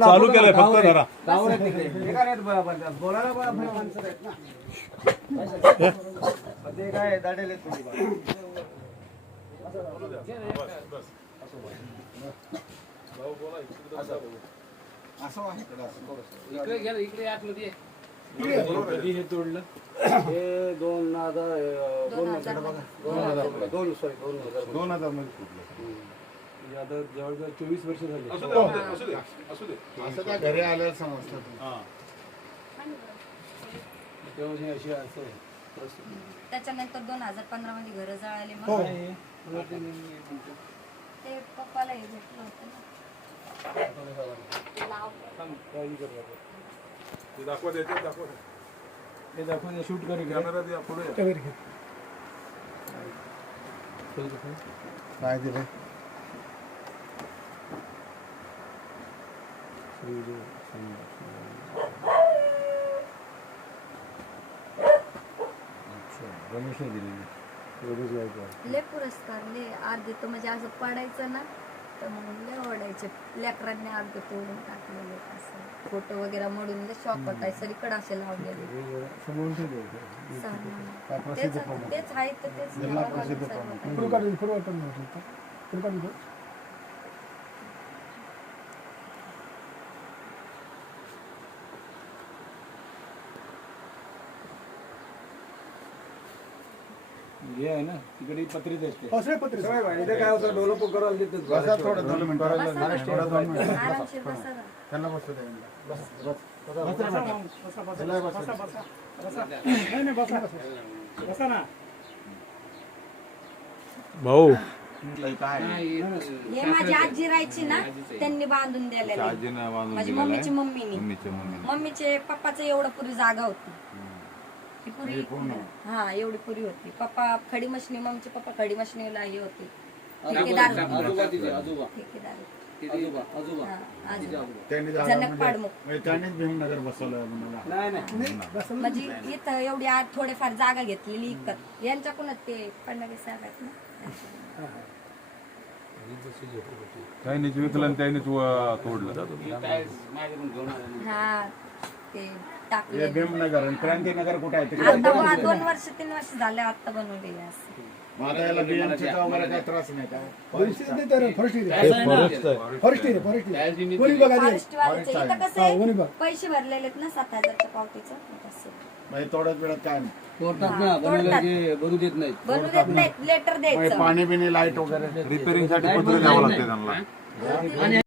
चालू ना, फक्त तिकडे. हे. कधी हे तोडलं हे दोन हजार दोन हजार दोन हजार दोन सॉरी दोन हजार दोन हजारमध्ये. फुटलं आता जवळजवळ चोवीस वर्ष झाली असं काय घरी आल्यावर समजतं तुम्ही. तेव्हा हे अशी असं आहे. त्याच्यानंतर दोन हजार पंधरा मध्ये घर जळाले मग हो. हे? ते पप्पाला हे भेटलं होतं ना लाव. काळजी करू नका. ते दाखवा द्यायचे दाखवा हे दाखवून शूट कर. कॅमेरा द्या पुढे या. काय दिलं दिलेली एवढंच आहे. लय पुरस्कार लय आर देतो म्हणजे असं पडायचं ना तर मग लय ओढायचे लेकरांनी अर्ध तोडून टाकलेले असं. फोटो वगैरे मोडून शॉप होताय सगळीकडे असे लावलेले. समोरून द्यायचं. सहा. तेच तेच आहे तर तेच जिल्हा प्रसिद्ध हे आहे ना तिकडे पत्रित असते सगळे भाई, इथे काय होतं डेव्हलप करायला देतात बसा थोडं दोन मिनिटं. बसा. थोडं दोन ना. मिनिटं. आरामशीर बसा ना. त्यांना बसू द्या बस बस त्याला बसा. भाऊ. हे माझी आजी राहायची ना त्यांनी बांधून द्यायला माझी मम्मीची मम्मीनी. मम्मीचे पप्पाचं एवढं पुरी जागा होती. ती पुरी हा एवढी पुरी होती. पप्पा खडी मशनी मम्मीचे पप्पा खडी मशनीला हे होते. ठेकेदार ठेकेदार हा, आजोबा. त्यांनी झालं जनक म्हणजे पाडमुख. म्हणजे त्यांनीच भीमनगर बसवलं मला नाही नाही. म्हणजे इथं एवढी आत थोडेफार जागा घेतलेली इकत यांच्याकडूनच ते फडणवीस साहेब आहेत ना? त्यांनीच विकलं आणि त्यांनीच व- तोडलं. हा. ते हे टाकले भीमनगर आणि क्रांतीनगर कुठे आहे? तिकडे आता बघा, दोन वर्ष तीन वर्ष झाले आता बनवलेले असं. मग आता याला बीएमसीचा वगैरे काही त्रास नाही का? फॉरेस्टवाल्याचे इथं कसं आहे? पैसे भरलेले आहेत ना सात हजारच्या पावतीचं. तसं. म्हणजे तोडत बिडत काय नाही. तोडतात. ना बनवलं की बनू देत नाहीत. बनवू देत नाहीत लेटर म्हणजे द्यायचं पाणी बिणी लाइट वगैरे रिपेअरिंगसाठी पत्र द्यावं लागते त्यांना.